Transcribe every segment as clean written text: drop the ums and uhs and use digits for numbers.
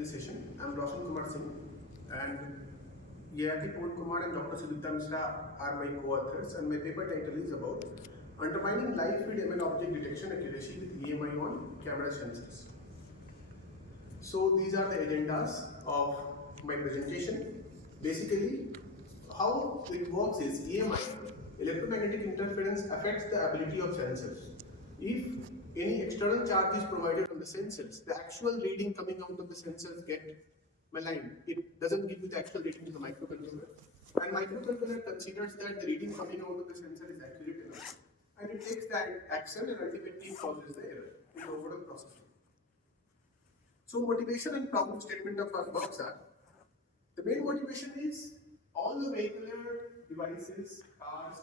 this session. I'm Raushan Kumar Singh, and Yayati Pawan Kumar and Dr. Sudipta Mishra are my co-authors, and my paper title is about Undermining Live-Feed ML Object Detection Accuracy with EMI on Camera Sensors. So these are the agendas of my presentation. Basically, how it works is EMI, electromagnetic interference, affects the ability of sensors. If any external charge is provided on the sensors, the actual reading coming out of the sensors get maligned. It doesn't give you the actual reading to the microcontroller. And microcontroller considers that the reading coming out of the sensor is accurate enough. And it takes that action and ultimately causes the error in the overall processing. So motivation and problem statement of our works are, the main motivation is all the vehicular devices, cars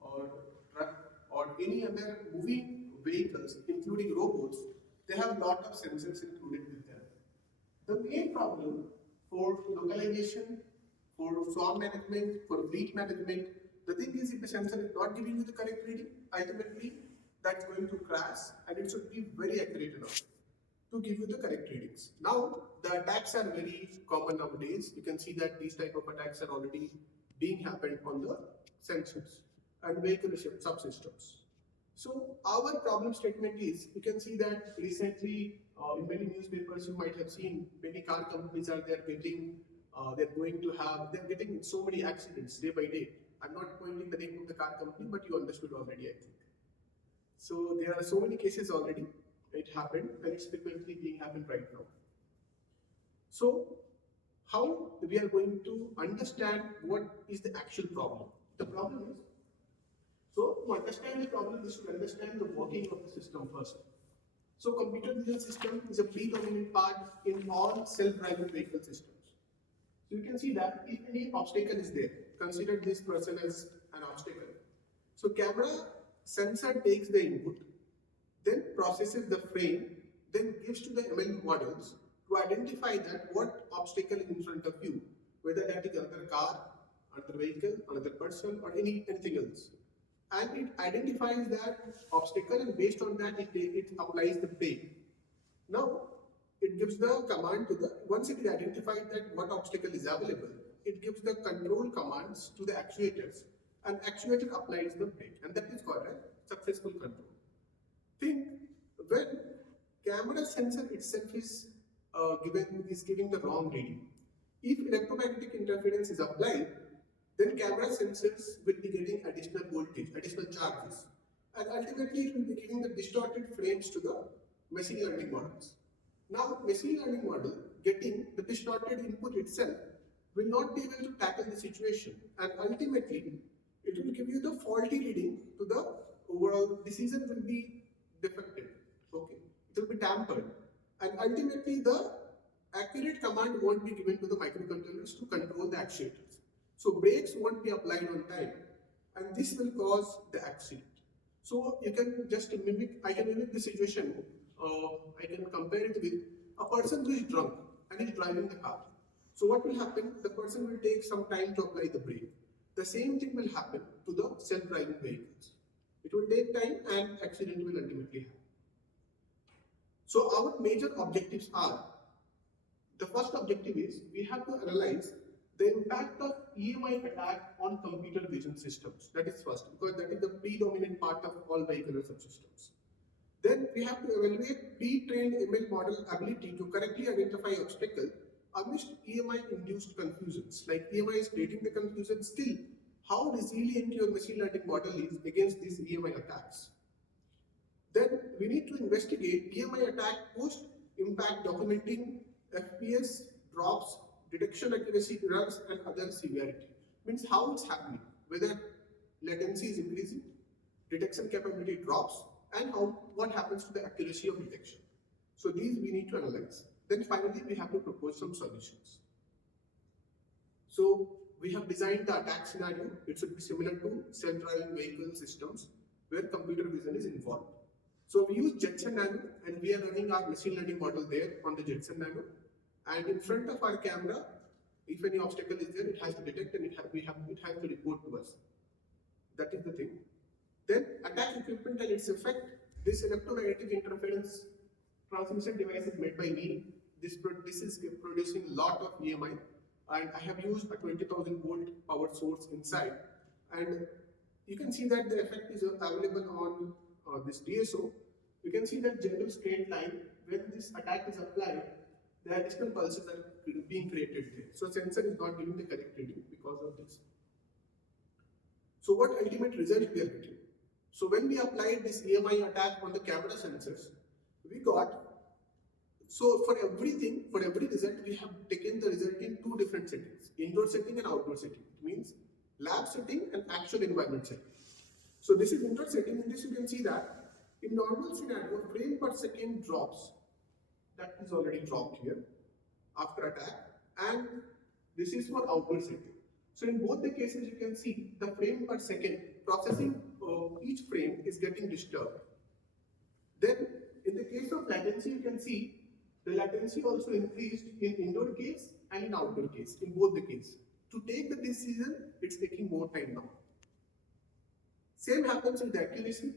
or truck or any other moving vehicles, including robots, they have a lot of sensors included with them. The main problem for localization, for swarm management, for fleet management, the thing is if the sensor is not giving you the correct reading, ultimately that's going to crash and it should be very accurate enough to give you the correct readings. Now, the attacks are very common nowadays. You can see that these type of attacks are already being happened on the sensors and vehicle subsystems. So our problem statement is, you can see that recently in many newspapers you might have seen many car companies are getting so many accidents day by day. I'm not pointing the name of the car company, but you understood already, I think. So there are so many cases already. It happened and it's frequently being happened right now. So how we are going to understand what is the actual problem? The problem is, so to understand the problem, we should understand the working of the system first. So computer vision system is a predominant part in all self-driving vehicle systems. So you can see that if any obstacle is there, consider this person as an obstacle. So camera sensor takes the input, then processes the frame, then gives to the ML models to identify that what obstacle is in front of you, whether that is another car, another vehicle, another person, or anything else. And it identifies that obstacle, and based on that, it applies the brake. Now, it gives the command to the, once it is identified that what obstacle is available, it gives the control commands to the actuators, and actuator applies the brake, and that is called a successful control. Think when camera sensor itself is giving the wrong reading. If electromagnetic interference is applied, then camera sensors will be getting additional voltage, additional charges, and ultimately it will be giving the distorted frames to the machine learning models. Now, machine learning model getting the distorted input itself will not be able to tackle the situation, and ultimately it will give you the faulty reading to the overall decision will be defective. Okay, it will be tampered, and ultimately the accurate command won't be given to the microcontrollers to control the actuators. So brakes won't be applied on time, and this will cause the accident. So you can just I can mimic the situation. I can compare it with a person who is drunk and is driving the car. So what will happen? The person will take some time to apply the brake. The same thing will happen to the self-driving vehicles. It will take time and accident will ultimately happen. So our major objectives are, the first objective is we have to analyze the impact of EMI attack on computer vision systems. That is first, because that is the predominant part of all vehicular subsystems. Then we have to evaluate pre-trained ML model ability to correctly identify obstacle amidst EMI-induced confusions. Like EMI is creating the confusion, still how resilient your machine learning model is against these EMI attacks. Then we need to investigate EMI attack post-impact, documenting FPS, drops, detection accuracy errors, and other severity. Means how it's happening, whether latency is increasing, detection capability drops, and what happens to the accuracy of detection. So these we need to analyze. Then finally we have to propose some solutions. So we have designed the attack scenario. It should be similar to self-driving vehicle systems where computer vision is involved. So we use Jetson Nano, and we are running our machine learning model there on the Jetson Nano. And in front of our camera, if any obstacle is there, it has to detect and it has to report to us. That is the thing. Then attack equipment and its effect. This electromagnetic interference transmission device is made by me. This this is producing a lot of EMI, and I have used a 20,000 volt power source inside, and you can see that the effect is available on this DSO. You can see that general straight line, when this attack is applied, the additional pulses are being created there. So sensor is not giving the correct reading because of this. So what ultimate result we are getting? So when we applied this EMI attack on the camera sensors, we got, so for everything, for every result, we have taken the result in two different settings, indoor setting and outdoor setting. It means lab setting and actual environment setting. So this is indoor setting. In this you can see that in normal scenario, frame per second drops. That is already dropped here after attack, and this is for outdoor setting. So in both the cases you can see the frame per second processing each frame is getting disturbed. Then in the case of latency, you can see the latency also increased in indoor case and in outdoor case, in both the cases. To take the decision, it's taking more time now. Same happens with the accuracy.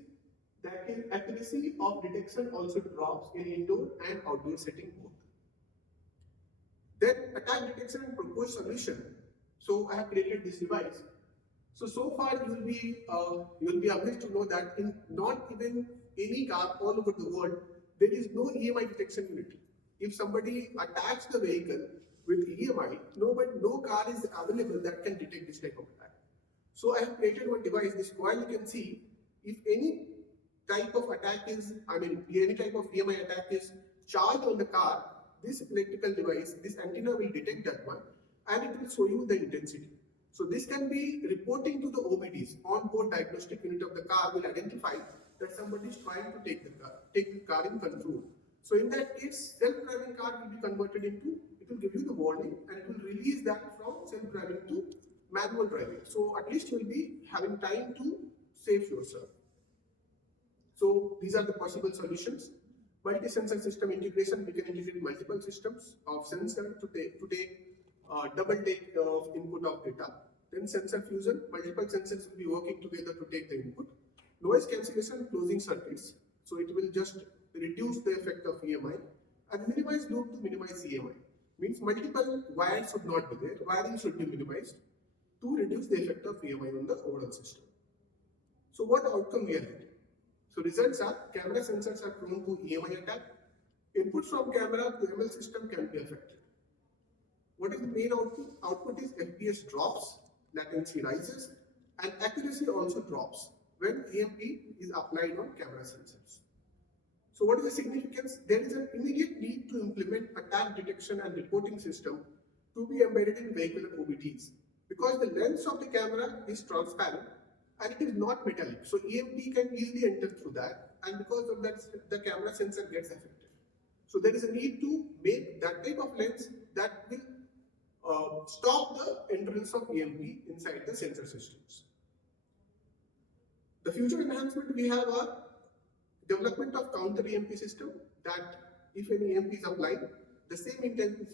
The accuracy of detection also drops in indoor and outdoor setting both. Then attack detection and proposed solution. So I have created this device. So far you will be amazed to know that in not even any car all over the world, there is no EMI detection unit. If somebody attacks the vehicle with EMI, no car is available that can detect this type of attack. So I have created one device. This coil you can see, if any type of attack is, any type of EMI attack is charged on the car, this electrical device, this antenna will detect that one, and it will show you the intensity. So this can be reporting to the OBDs, on-board diagnostic unit of the car will identify that somebody is trying to take the car in control. So in that case, self-driving car will be converted into, it will give you the warning and it will release that from self-driving to manual driving. So at least you will be having time to save yourself. So these are the possible solutions. Multi-sensor system integration, we can integrate multiple systems of sensor to take double take of input of data. Then sensor fusion, multiple sensors will be working together to take the input. Noise cancellation, closing circuits. So it will just reduce the effect of EMI, and minimize loop to minimize EMI. Means multiple wires should not be there, wiring should be minimized to reduce the effect of EMI on the overall system. So what outcome we are getting? So results are, camera sensors are prone to EMI attack. Inputs from camera to ML system can be affected. What is the main output? Output is FPS drops, latency rises, and accuracy also drops when EMP is applied on camera sensors. So what is the significance? There is an immediate need to implement attack detection and reporting system to be embedded in vehicular OBDs, because the lens of the camera is transparent and it is not metallic. So EMP can easily enter through that, and because of that, the camera sensor gets affected. So there is a need to make that type of lens that will stop the entrance of EMP inside the sensor systems. The future enhancement we have are development of counter EMP system, that if any EMP is applied, the same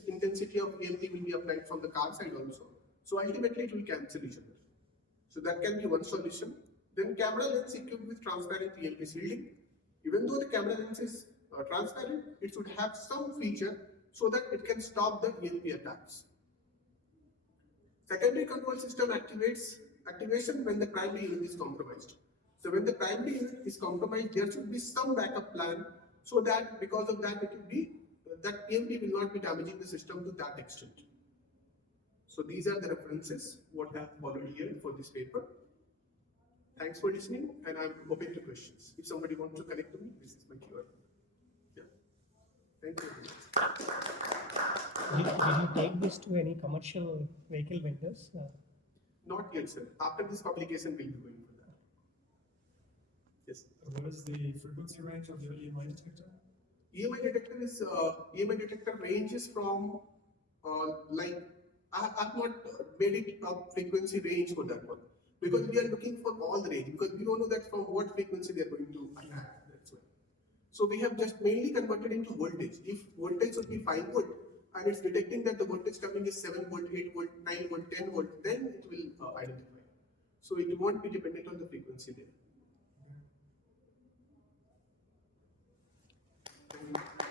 intensity of EMP will be applied from the car side also. So ultimately it will cancel each other. So that can be one solution. Then camera lens equipped with transparent EMP shielding. Even though the camera lens is transparent, it should have some feature so that it can stop the EMP attacks. Secondary control system activation when the primary unit is compromised. So when the primary unit is compromised, there should be some backup plan so that because of that it will be, that EMP will not be damaging the system to that extent. So these are the references what I have already here for this paper. Thanks for listening, and I'm open to questions. If somebody wants to connect to me, this is my QR. Yeah. Thank you. Did you take this to any commercial vehicle vendors? Not yet, sir. After this publication, we'll be going for that. Yes. What is the frequency range of your EMI detector? EMI detector ranges from like I've not made it a frequency range for that one, because we are looking for all the range, because we don't know that from what frequency they are going to attack. That's why. So we have just mainly converted into voltage. If voltage should be 5 volt and it's detecting that the voltage coming is 7 volt, 8 volt, 9 volt, 10 volt, then it will identify. So it won't be dependent on the frequency there. Thank you.